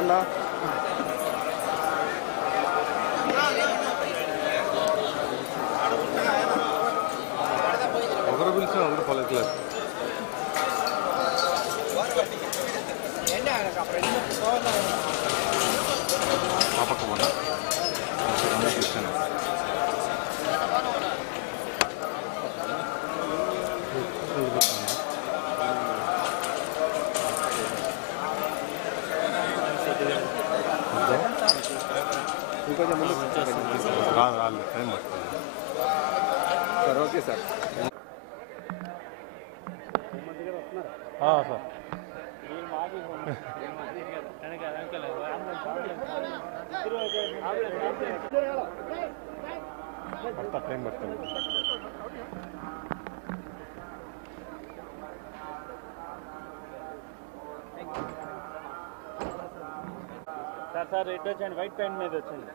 అన్న ఒకరు పిలిచిన అందరూ పలకలేదు పక్కన చూస్తాను ఇంకొంచెం ముందు రాలేదు టైం పడుతుంది సార్. Okay sir. సార్ పడతా టైం పడుతుంది. సార్ రెడ్ వచ్చండి, వైట్ పెయింట్ మీద వచ్చింది.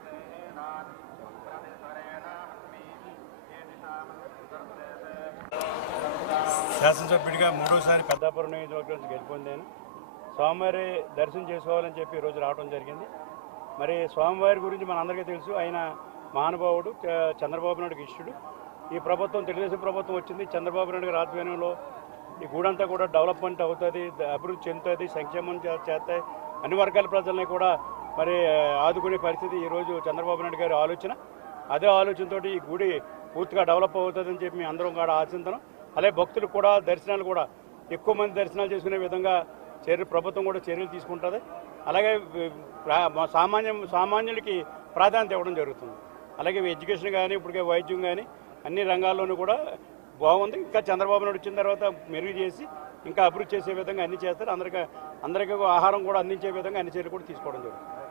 శాసనసభ్యుడిగా మూడోసారి పెద్దాపురం నియోజకవర్గం నుంచి గెలుపొందాను. స్వామివారి దర్శనం చేసుకోవాలని చెప్పి ఈరోజు రావడం జరిగింది. మరి స్వామివారి గురించి మనందరికీ తెలుసు, ఆయన మహానుభావుడు, చంద్రబాబు నాయుడుకి ఇష్టుడు. ఈ ప్రభుత్వం తెలుగుదేశం ప్రభుత్వం వచ్చింది, చంద్రబాబు నాయుడు గారి ఆధ్వర్యంలో ఈ గూడంతా కూడా డెవలప్మెంట్ అవుతుంది, అభివృద్ధి చెందుతుంది, సంక్షేమం చేస్తాయి, అన్ని వర్గాల ప్రజల్ని కూడా మరి ఆదుకునే పరిస్థితి ఈరోజు చంద్రబాబు నాయుడు గారి ఆలోచన. అదే ఆలోచనతో ఈ గుడి పూర్తిగా డెవలప్ అవుతుందని చెప్పి మేము అందరం కూడా ఆశిస్తున్నాం. అలాగే భక్తులు కూడా దర్శనాలు కూడా ఎక్కువ మంది దర్శనాలు చేసుకునే విధంగా ప్రభుత్వం కూడా చర్యలు తీసుకుంటుంది. అలాగే సామాన్యులకి ప్రాధాన్యత ఇవ్వడం జరుగుతుంది. అలాగే ఎడ్యుకేషన్ కానీ ఇప్పటికే వైద్యం కానీ అన్ని రంగాల్లోనూ కూడా బాగుంది. ఇంకా చంద్రబాబు నాయుడు వచ్చిన తర్వాత మెరుగు చేసి ఇంకా అభివృద్ధి చేసే విధంగా అన్ని చేస్తారు. అందరికీ ఆహారం కూడా అందించే విధంగా అన్ని చర్యలు కూడా తీసుకోవడం జరుగుతుంది.